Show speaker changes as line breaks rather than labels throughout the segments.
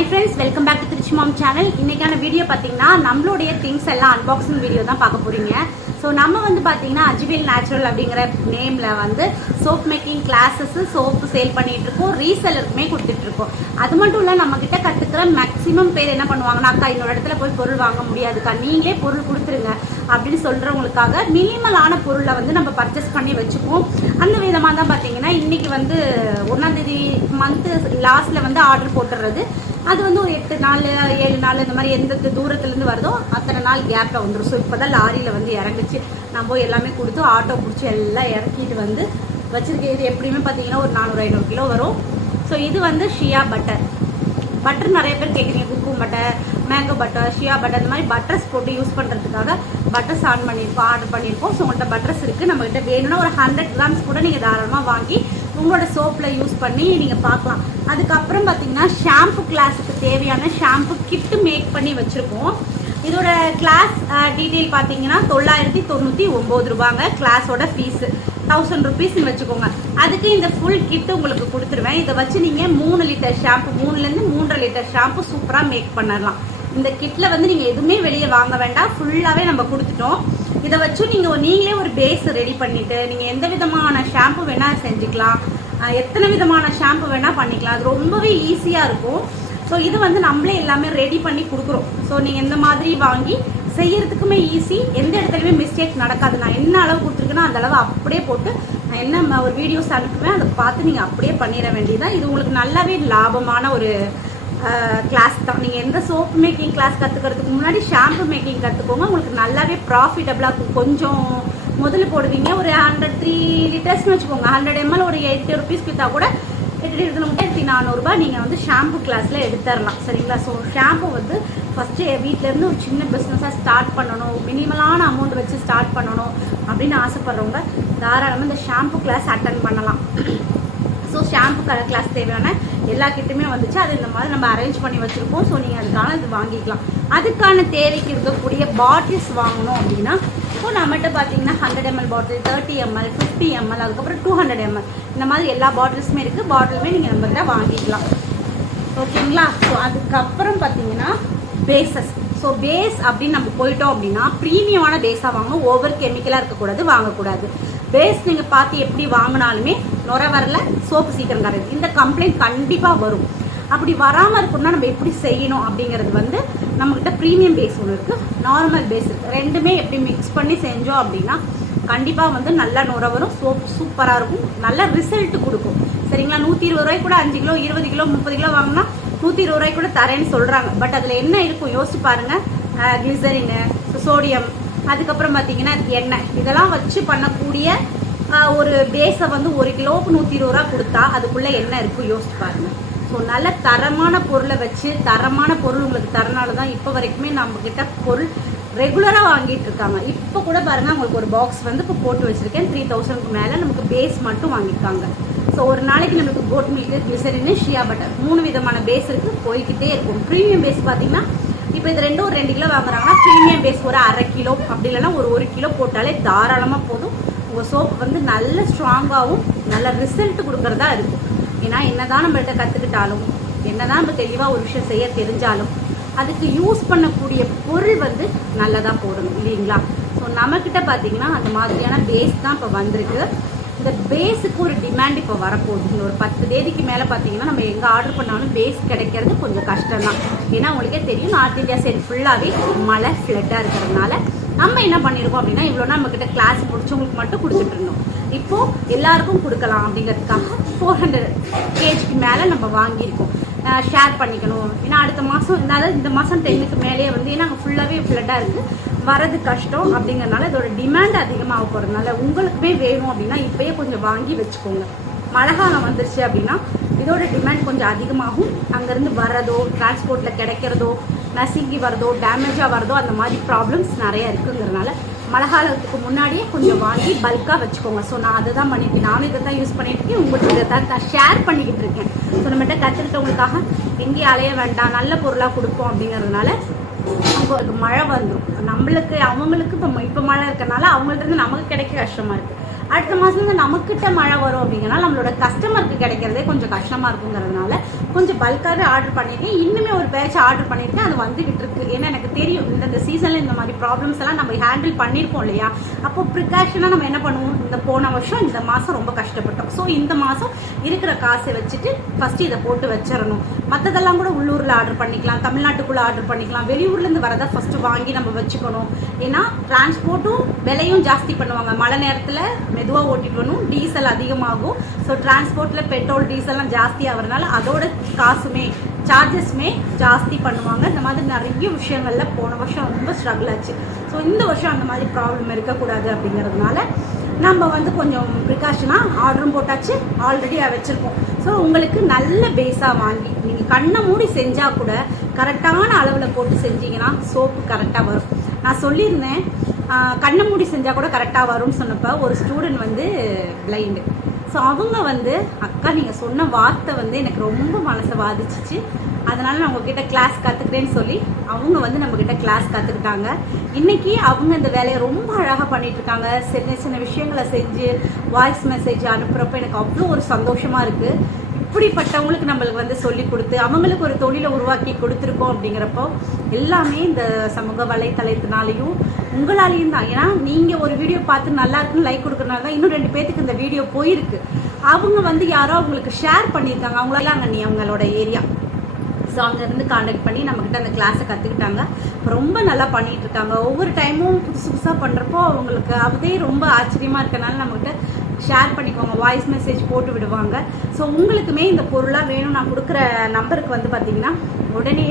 Hi friends welcome back to Trichy mom channel இன்னைக்கான video பார்த்தீங்கன்னா நம்மளுடைய திங்ஸ் எல்லாம் அன்பாக்சிங் வீடியோ தான் பார்க்க போறீங்க. ஸோ நம்ம வந்து பார்த்தீங்கன்னா அஜ்வேல் நேச்சுரல் அப்படிங்கிற நேமில் வந்து soap making classes soap sale பண்ணிகிட்ருக்கோம் இருக்கோம். ரீசெலருக்குமே அது மட்டும் இல்லை நம்மக்கிட்ட கற்றுக்கிற மேக்ஸிமம் பேர் என்ன பண்ணுவாங்கன்னா அக்கா இன்னொரு இடத்துல போய் பொருள் வாங்க முடியாதுக்கா. நீங்களே பொருள் கொடுத்துருங்க. அப்படின்னு சொல்கிறவங்களுக்காக மினிமலான பொருளை வந்து நம்ம பர்ச்சேஸ் பண்ணி வச்சுப்போம் அந்த விதமாக தான் பார்த்தீங்கன்னா இன்றைக்கி வந்து ஒன்றாந்தேதி மந்த்து லாஸ்ட்டில் வந்து ஆர்டர் போட்டுறது. அது வந்து ஒரு எட்டு நாள் ஏழு நாள் இந்த மாதிரி எந்த தூரத்துலேருந்து வருதோ அத்தனை நாள் கேப்பில் வந்துடும் ஸோ இப்போ தான் லாரியில் வந்து இறங்குச்சு. நம்ம போய் எல்லாமே கொடுத்து ஆட்டோ பிடிச்சி எல்லாம் இறக்கிட்டு வந்து வச்சுருக்க இது எப்படியுமே பார்த்தீங்கன்னா ஒரு நானூறு ஐநூறு கிலோ வரும். ஸோ இது வந்து ஷியா பட்டர். பட்டர் நிறைய பேர் கேட்குறீங்க. Kokum butter mango butter shea butter இந்த மாதிரி பட்டர்ஸ் போட்டு யூஸ் பண்ணுறதுக்காக பட்டர்ஸ் ஆன் பண்ணியிருக்கோம் ஆர்டர் பண்ணியிருக்கோம். ஸோ உங்கள்கிட்ட பட்டர்ஸ் இருக்குது நம்மகிட்ட வேணும்னா ஒரு ஹண்ட்ரட் கிராம்ஸ் கூட நீங்கள் தாராளமாக வாங்கி உங்களோட சோப்பில் யூஸ் பண்ணி நீங்கள் பார்க்கலாம். அதுக்கப்புறம் பார்த்தீங்கன்னா ஷாம்பு கிளாஸுக்கு தேவையான ஷாம்பு கிட்டு மேக் பண்ணி வச்சுருக்கோம். இதோட கிளாஸ் டீட்டெயில் பார்த்தீங்கன்னா தொள்ளாயிரத்தி தொண்ணூற்றி ஒம்பது ரூபாங்க. கிளாஸோட ஃபீஸு தௌசண்ட் ருபீஸ்னு வச்சுக்கோங்க. அதுக்கு இந்த ஃபுல் கிட்டு உங்களுக்கு கொடுத்துருவேன். இதை வச்சு நீங்கள் மூணு லிட்டர் ஷாம்பு மூணுலேருந்து மூன்றரை லிட்டர் ஷாம்பு சூப்பராக மேக் பண்ணலாம். இந்த கிட்டில் வந்து நீங்கள் எதுவுமே வெளியே வாங்க வேண்டாம். ஃபுல்லாகவே நம்ம கொடுத்துட்டோம். இதை வச்சு நீங்கள் நீங்களே ஒரு பேஸ் ரெடி பண்ணிவிட்டு நீங்கள் எந்த விதமான ஷாம்பு வேணால் செஞ்சுக்கலாம். எத்தனை விதமான ஷாம்பு வேணால் பண்ணிக்கலாம். அது ரொம்பவே ஈஸியாக இருக்கும். ஸோ இது வந்து நம்மளே எல்லாமே ரெடி பண்ணி கொடுக்குறோம். ஸோ நீங்கள் இந்த மாதிரி வாங்கி செய்யறதுக்குமே ஈஸி எந்த இடத்துலையுமே மிஸ்டேக் நடக்காது. நான் என்ன அளவு கொடுத்துருக்கேனோ அந்த அளவு அப்படியே போட்டு நான் என்ன ஒரு வீடியோஸ் அனுப்புவேன். அதை பார்த்து நீங்கள் அப்படியே பண்ணிட வேண்டியதான் இது உங்களுக்கு நல்லாவே லாபமான ஒரு கிளாஸ் தான் நீங்கள் எந்த சோப்பு மேக்கிங் கிளாஸ் கற்றுக்கிறதுக்கு முன்னாடி ஷாம்பு மேக்கிங் கற்றுக்கோங்க உங்களுக்கு நல்லாவே ப்ராஃபிட்டபுளாக இருக்கும். கொஞ்சம் முதல்ல போடுவீங்க. ஒரு ஹண்ட்ரட் த்ரீ லிட்டர்ஸ்னு வச்சுக்கோங்க. ஹண்ட்ரட் எம்எல் ஒரு எயிட்டி ருபீஸ் விற்றா கூட எட்டு இருபது நானூறுரூபா நீங்கள் வந்து ஷாம்பு கிளாஸில் எடுத்துடலாம் சரிங்களா? ஸோ ஷாம்பு வந்து ஃபஸ்ட்டு வீட்டிலேருந்து ஒரு சின்ன பிஸ்னஸாக ஸ்டார்ட் பண்ணணும். மினிமலான அமௌண்ட் வச்சு ஸ்டார்ட் பண்ணணும் அப்படின்னு ஆசைப்பட்றவங்க தாராளமாக இந்த ஷாம்பு கிளாஸ் அட்டன் பண்ணலாம். ஸோ ஷாம்பு கலர் கிளாஸ் தேவையான எல்லா கிட்டுமே வந்துச்சு. அது இந்த மாதிரி நம்ம அரேஞ்ச் பண்ணி வச்சுருக்கோம் ஸோ நீங்கள் அதுக்கான இது வாங்கிக்கலாம். அதுக்கான தேவைக்கு இருக்கக்கூடிய பாட்டில்ஸ் வாங்கணும் அப்படின்னா இப்போ நம்மகிட்ட பார்த்தீங்கன்னா hundred ML bottle thirty ML fifty ML அதுக்கப்புறம் டூ ஹண்ட்ரட் எம்எல் இந்த மாதிரி எல்லா பாட்டில்ஸுமே இருக்குது பாட்டிலுமே நீங்கள் நம்மகிட்ட வாங்கிக்கலாம். ஓகேங்களா ஸோ அதுக்கப்புறம் பார்த்தீங்கன்னா பேசஸ் ஸோ பேஸ் அப்படின்னு நம்ம போயிட்டோம் அப்படின்னா ப்ரீமியமான பேஸாக வாங்கணும். ஓவர் கெமிக்கலாக இருக்கக்கூடாது வாங்கக்கூடாது. பேஸ் நீங்கள் பார்த்து எப்படி வாங்கினாலுமே நுர வரல சோப்பு சீக்கிரம் கரையுது. இந்த கம்ப்ளைண்ட் கண்டிப்பாக வரும். அப்படி வராமல் இருக்கணும்னா நம்ம எப்படி செய்யணும் அப்படிங்கிறது வந்து நம்மக்கிட்ட ப்ரீமியம் பேஸ் ஒன்று இருக்குது நார்மல் பேஸ் இருக்குது ரெண்டுமே எப்படி மிக்ஸ் பண்ணி செஞ்சோம் அப்படின்னா கண்டிப்பாக வந்து நல்லா நுர வரும் சோப் சூப்பராக இருக்கும். நல்ல ரிசல்ட் கொடுக்கும். சரிங்களா? நூற்றி இருபது ரூபாய்க்கு கூட அஞ்சு கிலோ இருபது கிலோ முப்பது கிலோ வாங்கினா நூற்றி இருபது ரூபாய்க்கு கூட தரேன்னு சொல்கிறாங்க பட் அதில் என்ன இருக்கும்? யோசிச்சு பாருங்கள் கிளிசரினு சோடியம் அதுக்கப்புறம் பார்த்தீங்கன்னா எண்ணெய். இதெல்லாம் வச்சு பண்ணக்கூடிய ஒரு பேஸை வந்து ஒரு கிலோவுக்கு நூற்றி இருபது ரூபா கொடுத்தா அதுக்குள்ளே என்ன இருக்கும் யோசிச்சு பாருங்கள் ஸோ நல்ல தரமான பொருளை வச்சு தரமான பொருள் உங்களுக்கு தரனால தான் இப்போ வரைக்குமே நம்மக்கிட்ட பொருள் ரெகுலராக வாங்கிட்டு இருக்காங்க. இப்போ கூட பாருங்கள் உங்களுக்கு ஒரு பாக்ஸ் வந்து இப்போ போட்டு வச்சுருக்கேன். த்ரீ தௌசண்ட்க்கு மேலே நமக்கு பேஸ் மட்டும் வாங்கியிருக்காங்க. ஸோ ஒரு நாளைக்கு நமக்கு goat milk glycerin shea butter மூணு விதமான பேஸ் இருக்குது போய்கிட்டே இருக்கும். ப்ரீமியம் பேஸ் பார்த்தீங்கன்னா இப்போ இது ரெண்டும் ஒரு ரெண்டு கிலோ வாங்குறாங்கன்னா ப்ரீமியம் பேஸ் ஒரு அரை கிலோ அப்படி இல்லைன்னா ஒரு ஒரு கிலோ போட்டாலே தாராளமாக போதும். உங்கள் சோப் வந்து நல்ல ஸ்ட்ராங்காகவும் நல்ல ரிசல்ட் கொடுக்குறதா இருக்கும். ஏன்னா என்னதான் நம்மள்கிட்ட கற்றுக்கிட்டாலும் என்னதான் நம்ம தெளிவாக ஒரு விஷயம் செய்ய தெரிஞ்சாலும் அதுக்கு யூஸ் பண்ணக்கூடிய பொருள் வந்து நல்லதாக போடணும் இல்லைங்களா? ஸோ நம்மக்கிட்ட பார்த்தீங்கன்னா அந்த மாதிரியான பேஸ் தான் இப்போ வந்திருக்கு. இந்த பேஸுக்கு ஒரு டிமாண்ட் இப்போ வரப்போகுது. ஒரு பத்து தேதிக்கு மேலே பார்த்தீங்கன்னா நம்ம எங்கே ஆர்டர் பண்ணாலும் பேஸ் கிடைக்கிறது கொஞ்சம் கஷ்டம் தான் ஏன்னா உங்களுக்கே தெரியும் நார்த் இந்தியா சைடு ஃபுல்லாகவே மழை ஃப்ளட்டாக இருக்கிறதுனால நம்ம என்ன பண்ணியிருக்கோம் அப்படின்னா இவ்வளோ நம்மக்கிட்ட கிளாஸ் முடிச்சவங்களுக்கு மட்டும் கொடுத்துட்டு இருந்தோம். இப்போது எல்லாருக்கும் கொடுக்கலாம் அப்படிங்கிறதுக்காக ஃபோர் ஹண்ட்ரட் கேஜிக்கு மேலே நம்ம வாங்கியிருக்கோம். ஷேர் பண்ணிக்கணும். ஏன்னா அடுத்த மாதம் அதாவது இந்த மாதம் டென்னுக்கு மேலேயே வந்து ஏன்னா அங்கே ஃபுல்லாகவே ஃப்ளட்டாக இருக்குது வரது கஷ்டம் அப்படிங்கிறனால இதோட டிமாண்ட் அதிகமாக போகிறதுனால உங்களுக்குமே வேணும் அப்படின்னா இப்பயே கொஞ்சம் வாங்கி வச்சுக்கோங்க. மழை காலம் வந்துருச்சு அப்படின்னா இதோட டிமாண்ட் கொஞ்சம் அதிகமாகும். அங்கேருந்து வர்றதோ டிரான்ஸ்போர்ட்டில் கிடைக்கிறதோ நசுங்கி வரதோ டேமேஜாக வரதோ அந்த மாதிரி ப்ராப்ளம்ஸ் நிறையா இருக்குங்கிறனால மழை காலத்துக்கு முன்னாடியே கொஞ்சம் வாங்கி பல்காக வச்சுக்கோங்க. ஸோ நான் அதை தான் பண்ணியிருக்கேன். நானும் இதை தான் யூஸ் பண்ணிட்டு இருக்கேன் உங்களுக்கு இதை தான் ஷேர் பண்ணிக்கிட்டு இருக்கேன். ஸோ நம்மகிட்ட கற்றுக்கிட்டவங்களுக்காக எங்கேயும் அலைய வேண்டாம். நல்ல பொருளாக கொடுப்போம் அப்படிங்கிறதுனால அவங்களுக்கு மழை வந்துடும் நம்மளுக்கு அவங்களுக்கு இப்போ இப்போ மழை இருக்கனால அவங்கள்ட்ட இருந்து நமக்கு கிடைக்க கஷ்டமாக இருக்குது அடுத்த மாதம் வந்து நமக்கிட்ட மழை வரும் அப்படிங்கறனால நம்மளோட கஸ்டமருக்கு கிடைக்கிறதே கொஞ்சம் கஷ்டமாக இருக்குங்கிறதுனால கொஞ்சம் பல்காகவே ஆர்டர் பண்ணியிருக்கேன் இன்னுமே ஒரு பேட்ச் ஆர்டர் பண்ணியிருக்கேன் அது வந்துகிட்டு இருக்கு. ஏன்னா எனக்கு தெரியும் இந்த சீசனில் இந்த மாதிரி ப்ராப்ளம்ஸ் எல்லாம் நம்ம ஹேண்டில் பண்ணியிருப்போம் இல்லையா? அப்போ ப்ரிகாஷனாக நம்ம என்ன பண்ணுவோம்? இந்த போன வருஷம் இந்த மாதம் ரொம்ப கஷ்டப்பட்டோம். ஸோ இந்த மாதம் இருக்கிற காசை வச்சுட்டு ஃபஸ்ட்டு இதை போட்டு வச்சிடணும். மற்றதெல்லாம் கூட உள்ளூரில் ஆர்டர் பண்ணிக்கலாம். தமிழ்நாட்டுக்குள்ளே ஆர்டர் பண்ணிக்கலாம். வெளியூர்லேருந்து வரதை ஃபஸ்ட்டு வாங்கி நம்ம வச்சுக்கணும். ஏன்னா டிரான்ஸ்போர்ட்டும் விலையும் ஜாஸ்தி பண்ணுவாங்க. மழை நேரத்தில் மெதுவாக ஓட்டிட்டு வரணும். டீசல் அதிகமாகும். ஸோ டிரான்ஸ்போர்ட்டில் பெட்ரோல் டீசல்லாம் ஜாஸ்தி ஆகிறதுனால அதோட காசுமே சார்ஜஸ்மே ஜாஸ்தி பண்ணுவாங்க. இந்த மாதிரி நிறைய விஷயங்களில் போன வருஷம் ரொம்ப ஸ்ட்ரகிள் ஆச்சு. ஸோ இந்த வருஷம் அந்த மாதிரி ப்ராப்ளம் இருக்கக்கூடாது அப்படிங்கிறதுனால நம்ம வந்து கொஞ்சம் ப்ரிகாஷனாக ஆர்டரும் போட்டாச்சு. ஆல்ரெடி வச்சுருக்கோம். ஸோ உங்களுக்கு நல்ல பேஸாக வாங்கி நீங்கள் கண்ணை மூடி செஞ்சால் கூட கரெக்டான அளவில் போட்டு செஞ்சீங்கன்னா சோப்பு கரெக்டாக வரும். நான் சொல்லியிருந்தேன் கண்ணை மூடி செஞ்சால் கூட கரெக்டாக வரும்னு சொன்னப்போ ஒரு ஸ்டூடெண்ட் வந்து பிளைண்டு ஸோ அவங்க வந்து அக்கா நீங்கள் சொன்ன வார்த்தை வந்து எனக்கு ரொம்ப மனசை பாதிச்சிச்சு அதனால் நான் உங்ககிட்ட கிளாஸ் கற்றுக்கிறேன்னு சொல்லி அவங்க வந்து நம்மக்கிட்ட கிளாஸ் கற்றுக்கிட்டாங்க இன்றைக்கி அவங்க இந்த வேலையை ரொம்ப அழகாக பண்ணிகிட்ருக்காங்க சின்ன சின்ன விஷயங்களை செஞ்சு வாய்ஸ் மெசேஜ் அனுப்புகிறப்ப எனக்கு அவ்வளோ ஒரு சந்தோஷமாக இருக்குது இப்படிப்பட்டவங்களுக்கு நம்மளுக்கு வந்து சொல்லி கொடுத்து அவங்களுக்கு ஒரு தொழிலை உருவாக்கி கொடுத்துருக்கோம் அப்படிங்கிறப்போ எல்லாமே இந்த சமூக வலைத்தளத்தினாலையும் உங்களாலையும் தான். ஏன்னா நீங்கள் ஒரு வீடியோ பார்த்து நல்லா இருக்குன்னு லைக் கொடுக்கறனால தான் இன்னும் ரெண்டு பேத்துக்கு இந்த வீடியோ போயிருக்கு. அவங்க வந்து யாரோ அவங்களுக்கு ஷேர் பண்ணியிருக்காங்க. அவங்களாம் அங்கே நீ அவங்களோட ஏரியா ஸோ அங்கேருந்து காண்டாக்ட் பண்ணி நம்மக்கிட்ட அந்த கிளாஸை கற்றுக்கிட்டாங்க ரொம்ப நல்லா பண்ணிட்டு இருக்காங்க ஒவ்வொரு டைமும் புதுசு புதுசாக பண்ணுறப்போ அவங்களுக்கு அதே ரொம்ப ஆச்சரியமாக இருக்கனால நம்மக்கிட்ட ஷேர் பண்ணிக்குவாங்க. வாய்ஸ் மெசேஜ் போட்டு விடுவாங்க. ஸோ உங்களுக்குமே இந்த பொருளாக வேணும் நான் கொடுக்குற நம்பருக்கு வந்து பார்த்தீங்கன்னா உடனே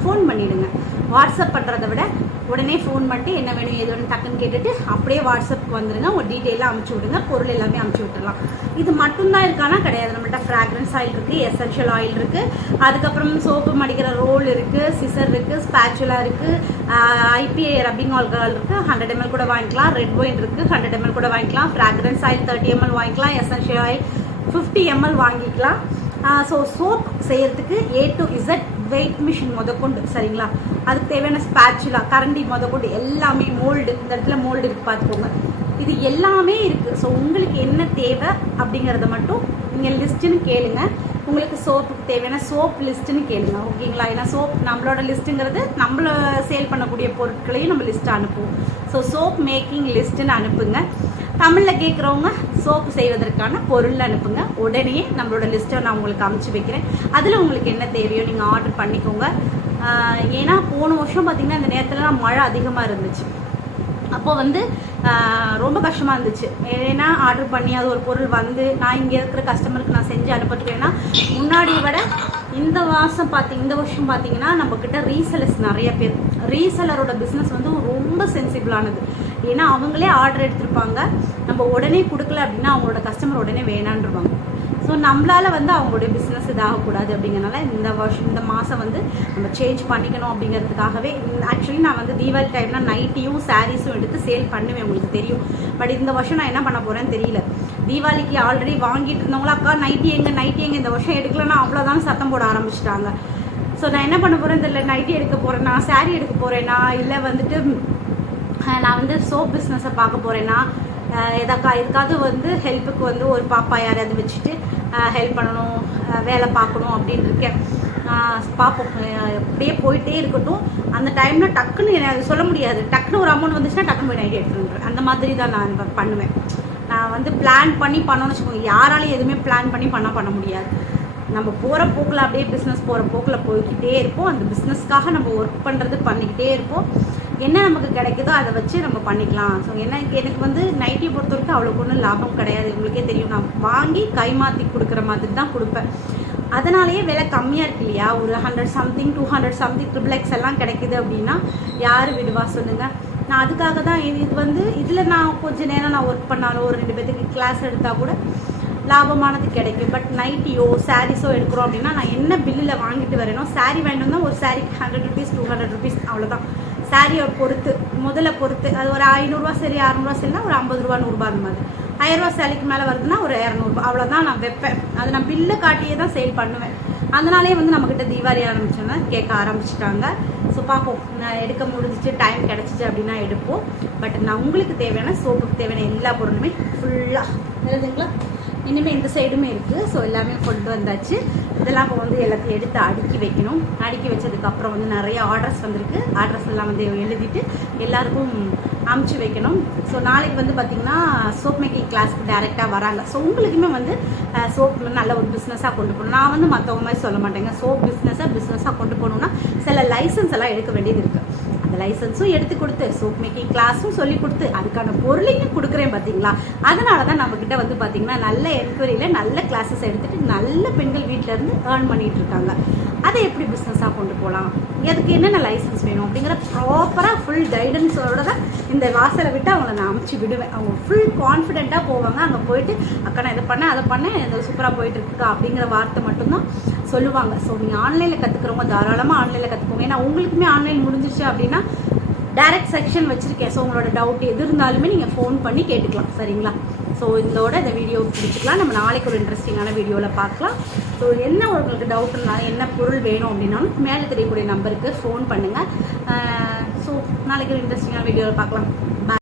ஃபோன் பண்ணிவிடுங்க வாட்ஸ்அப் பண்ணுறதை விட உடனே ஃபோன் பண்ணிட்டு என்ன வேணும் எது வேணும் டக்குன்னு கேட்டுட்டு அப்படியே வாட்ஸ்அப்புக்கு வந்துடுங்க உங்கள் டீட்டெயிலாக அமுச்சு விடுங்க. பொருள் எல்லாமே அமுச்சு விட்டுடலாம் இது மட்டும்தான் இருக்கானா? கிடையாது. நம்மள்ட்ட ஃப்ராக்ரன்ஸ் ஆயில் இருக்குது எசென்ஷியல் ஆயில் இருக்குது அதுக்கப்புறம் சோப்பு மடிக்கிற ரோல் இருக்குது சிசர் இருக்குது ஸ்பேச்சுலா இருக்குது ஐபிஏ ரப்பிங் ஆல்கஹால் இருக்குது ஹண்ட்ரட் எம்எல் கூட வாங்கிக்கலாம். ரெட் ஒயின் இருக்குது ஹண்ட்ரட் எம்எல் கூட வாங்கிக்கலாம். ஃப்ராக்ரன்ஸ் ஆயில் தேர்ட்டி எம்எல் வாங்கிக்கலாம். எசென்ஷியல் ஆயில் ஃபிஃப்டி எம்எல் வாங்கிக்கலாம். ஸோ சோப் செய்கிறதுக்கு A to Z weight machine முதற்கொண்டு சரிங்களா? அதுக்கு தேவையான ஸ்பேச்சுலா கரண்டி முதற்கொண்டு எல்லாமே மோல்டு இந்த இடத்துல மோல்டு இருக்கு பார்த்துக்கோங்க. இது எல்லாமே இருக்குது ஸோ உங்களுக்கு என்ன தேவை அப்படிங்கிறத மட்டும் நீங்கள் லிஸ்ட்டுன்னு கேளுங்க. உங்களுக்கு சோப்புக்கு தேவையான சோப் லிஸ்ட்டுன்னு கேளுங்க. ஓகேங்களா? ஏன்னா சோப் நம்மளோட லிஸ்ட்டுங்கிறது நம்மள சேல் பண்ணக்கூடிய பொருட்களையும் நம்ம லிஸ்ட்டு அனுப்புவோம். ஸோ சோப் மேக்கிங் லிஸ்ட்டுன்னு அனுப்புங்க. தமிழில் கேட்குறவங்க சோப்பு செய்வதற்கான பொருள் அனுப்புங்க. உடனே நம்மளோட லிஸ்ட்டை நான் உங்களுக்கு அமுச்சு வைக்கிறேன். அதில் உங்களுக்கு என்ன தேவையோ நீங்கள் ஆர்டர் பண்ணிக்கோங்க. ஏன்னா போன வருஷம் பார்த்தீங்கன்னா இந்த நேரத்துலலாம் மழை அதிகமாக இருந்துச்சு. அப்போ வந்து ரொம்ப கஷ்டமாக இருந்துச்சு. ஏன்னா ஆர்டர் பண்ணி அது ஒரு பொருள் வந்து நான் இங்கே இருக்கிற கஸ்டமருக்கு நான் செஞ்சு அனுப்பிட்டுருக்கேன்னா முன்னாடியை விட இந்த மாதம் பார்த்தி இந்த வருஷம் பார்த்தீங்கன்னா நம்மக்கிட்ட ரீசெலர்ஸ் நிறைய பேர். ரீசெலரோட பிஸ்னஸ் வந்து ரொம்ப சென்சிபிளானது ஏன்னா அவங்களே ஆர்டர் எடுத்திருப்பாங்க. நம்ம உடனே கொடுக்கல அப்படின்னா அவங்களோட கஸ்டமர் உடனே வேணான்றவாங்க. ஸோ நம்மளால் வந்து அவங்களுடைய பிஸ்னஸ் இதாகக்கூடாது அப்படிங்கிறனால இந்த வருஷம் இந்த மாதம் வந்து நம்ம சேஞ்ச் பண்ணிக்கணும் அப்படிங்கிறதுக்காகவே ஆக்சுவலி நான் வந்து தீபாவளி டைம்னா நைட்டியும் சாரீஸும் எடுத்து சேல் பண்ணுவேன் உங்களுக்கு தெரியும். பட் இந்த வருஷம் நான் என்ன பண்ண போகிறேன்னு தெரியல. தீபாவளிக்கு ஆல்ரெடி வாங்கிட்டு இருந்தவங்களா அக்கா நைட்டி எங்கே நைட்டி எங்கே இந்த வருஷம் எடுக்கலன்னா அவ்வளோதான் சத்தம் போட ஆரம்பிச்சிட்டாங்க. ஸோ நான் என்ன பண்ண போகிறேன் தெரியல நைட்டி எடுக்க போகிறேன்னா சாரீ எடுக்க போகிறேன்னா இல்லை வந்துட்டு நான் வந்து சோப் பிஸ்னஸை பார்க்க போகிறேன்னா எதாக்கா இதுக்காவது வந்து ஹெல்ப்புக்கு வந்து ஒரு பாப்பா யாரையாவது வச்சுட்டு ஹெல்ப் பண்ணணும் வேலை பார்க்கணும் அப்படின்னு இருக்கேன். பார்ப்போம். அப்படியே போயிட்டே இருக்கட்டும். அந்த டைமில் டக்குன்னு எனக்கு சொல்ல முடியாது. டக்குன்னு ஒரு அமௌண்ட் வந்துச்சுன்னா டக்குன்னு போய் நைட் எடுத்துருவேன் அந்த மாதிரி தான் நான் பண்ணுவேன். நான் வந்து பிளான் பண்ணி பண்ணணும்னு வச்சுக்கோங்க. யாராலையும் எதுவுமே பிளான் பண்ணி பண்ண பண்ண முடியாது. நம்ம போகிற போக்கில் அப்படியே பிஸ்னஸ் போகிற போக்கில் போய்கிட்டே இருப்போம். அந்த பிஸ்னஸ்க்காக நம்ம ஒர்க் பண்ணுறது பண்ணிக்கிட்டே இருப்போம். என்ன நமக்கு கிடைக்குதோ அதை வச்சு நம்ம பண்ணிக்கலாம். ஸோ என்ன எனக்கு வந்து நைட்டி பொறுத்த வரைக்கும் அவ்வளோக்கு ஒன்றும் லாபம் கிடையாது. உங்களுக்கே தெரியும். நான் வாங்கி கைமாற்றி கொடுக்குற மாதிரி தான் கொடுப்பேன். அதனாலேயே விலை கம்மியாக இருக்கு இல்லையா? ஒரு hundred something two hundred something triple X எல்லாம் கிடைக்குது அப்படின்னா யார் விடுவா சொல்லுங்கள் நான் அதுக்காக தான் இது இது வந்து இதில் நான் கொஞ்ச நேரம் நான் ஒர்க் பண்ணாலும் ஒரு ரெண்டு பேத்துக்கு கிளாஸ் எடுத்தால் கூட லாபமானது கிடைக்கும். பட் நைட்டியோ சாரீஸோ எடுக்கிறோம் அப்படின்னா நான் என்ன பில்லில் வாங்கிட்டு வரேனோ சாரீ வாங்கிட்டு வந்தால் ஒரு சாரீக்கு hundred rupees two hundred rupees அவ்வளோதான் சாரியை பொறுத்து முதல்ல பொறுத்து. அது ஒரு ஐநூறுரூவா சரி அறநூறுவா சரினா ஒரு ஐம்பது ரூபா நூறுரூபா அந்த மாதிரி. ஆயிரரூவா சேலைக்கு மேலே வருதுன்னா ஒரு இரநூறுபா. அவ்வளோதான் நான் வைப்பேன். அது நான் பில்லு காட்டியே தான் சேல் பண்ணுவேன். அதனாலே வந்து நம்மக்கிட்ட தீபாவளி ஆரம்பிச்சோன்னா கேட்க ஆரம்பிச்சிட்டாங்க. ஸோ பார்ப்போம். நான் எடுக்க முடிஞ்சிச்சு டைம் கிடச்சிச்சு அப்படின்னா எடுப்போம். பட் நான் உங்களுக்கு தேவையான சோப்புக்கு தேவையான எல்லா பொருளுமே ஃபுல்லாக எழுதுங்களா இனிமேல் இந்த சைடுமே இருக்குது ஸோ எல்லாமே கொண்டு வந்தாச்சு. இதெல்லாம் இப்போ வந்து எல்லாத்தையும் எடுத்து அடுக்கி வைக்கணும். அடுக்கி வச்சதுக்கப்புறம் வந்து நிறைய ஆர்டர்ஸ் வந்திருக்கு. ஆர்டர்ஸ் எல்லாம் வந்து எழுதிட்டு எல்லாருக்கும் அமுச்சு வைக்கணும். ஸோ நாளைக்கு வந்து பார்த்திங்கன்னா சோப் மேக்கிங் கிளாஸ்க்கு டேரெக்டாக வராங்க. ஸோ உங்களுக்குமே வந்து சோப் நல்ல ஒரு பிஸ்னஸாக கொண்டு போகணும். நான் வந்து மற்றவங்க மாதிரி சொல்ல மாட்டேங்க. சோப் பிஸ்னஸை பிஸ்னஸாக கொண்டு போகணுன்னா சில லைசன்ஸ் எல்லாம் எடுக்க வேண்டியது இருக்குது அந்த லைசன்ஸும் எடுத்து கொடுத்து சோப் மேக்கிங் கிளாஸும் சொல்லி கொடுத்து அதுக்கான பொருளையும் கொடுக்குறேன் பார்த்தீங்களா அதனால தான் நம்மக்கிட்ட வந்து பார்த்தீங்கன்னா நல்ல என்கொயரியில் நல்ல கிளாஸஸ் எடுத்துகிட்டு நல்ல பெண்கள் வீட்டில் இருந்து ஏர்ன் பண்ணிகிட்டு இருக்காங்க. அதை எப்படி பிஸ்னஸாக கொண்டு போகலாம் அதுக்கு என்னென்ன லைசன்ஸ் வேணும் அப்படிங்கிற ப்ராப்பராக ஃபுல் கைடன்ஸோட தான் இந்த வாசலை விட்டு அவங்கள நான் அமைச்சு விடுவேன். அவங்க ஃபுல் கான்ஃபிடென்ட்டாக போவாங்க. அங்கே போயிட்டு அக்கா நான் இதை பண்ணேன் அதை பண்ணேன் இது சூப்பராக போயிட்டு இருக்குக்கா அப்படிங்கிற வார்த்தை மட்டும்தான் சொல்லுவாங்க. ஸோ நீங்கள் ஆன்லைனில் கற்றுக்குறவங்க தாராளமாக ஆன்லைனில் கற்றுக்கோங்க ஏன்னா உங்களுக்குமே ஆன்லைன் முடிஞ்சிச்சு அப்படின்னா டைரக்ட் செக்ஷன் வச்சுருக்கேன். ஸோ உங்களோட டவுட் எது இருந்தாலுமே நீங்கள் ஃபோன் பண்ணி கேட்டுக்கலாம். சரிங்களா? ஸோ இதோட இந்த வீடியோ பிடிச்சிக்கலாம் நம்ம நாளைக்கு ஒரு இன்ட்ரெஸ்டிங்கான வீடியோவில் பார்க்கலாம். ஸோ என்ன உங்களுக்கு டவுட் இருந்தாலும் என்ன பொருள் வேணும் அப்படின்னாலும் மேலே தெரியக்கூடிய நம்பருக்கு ஃபோன் பண்ணுங்கள் ஸோ நாளைக்கு ஒரு இன்ட்ரெஸ்டிங்கான வீடியோவில் பார்க்கலாம்.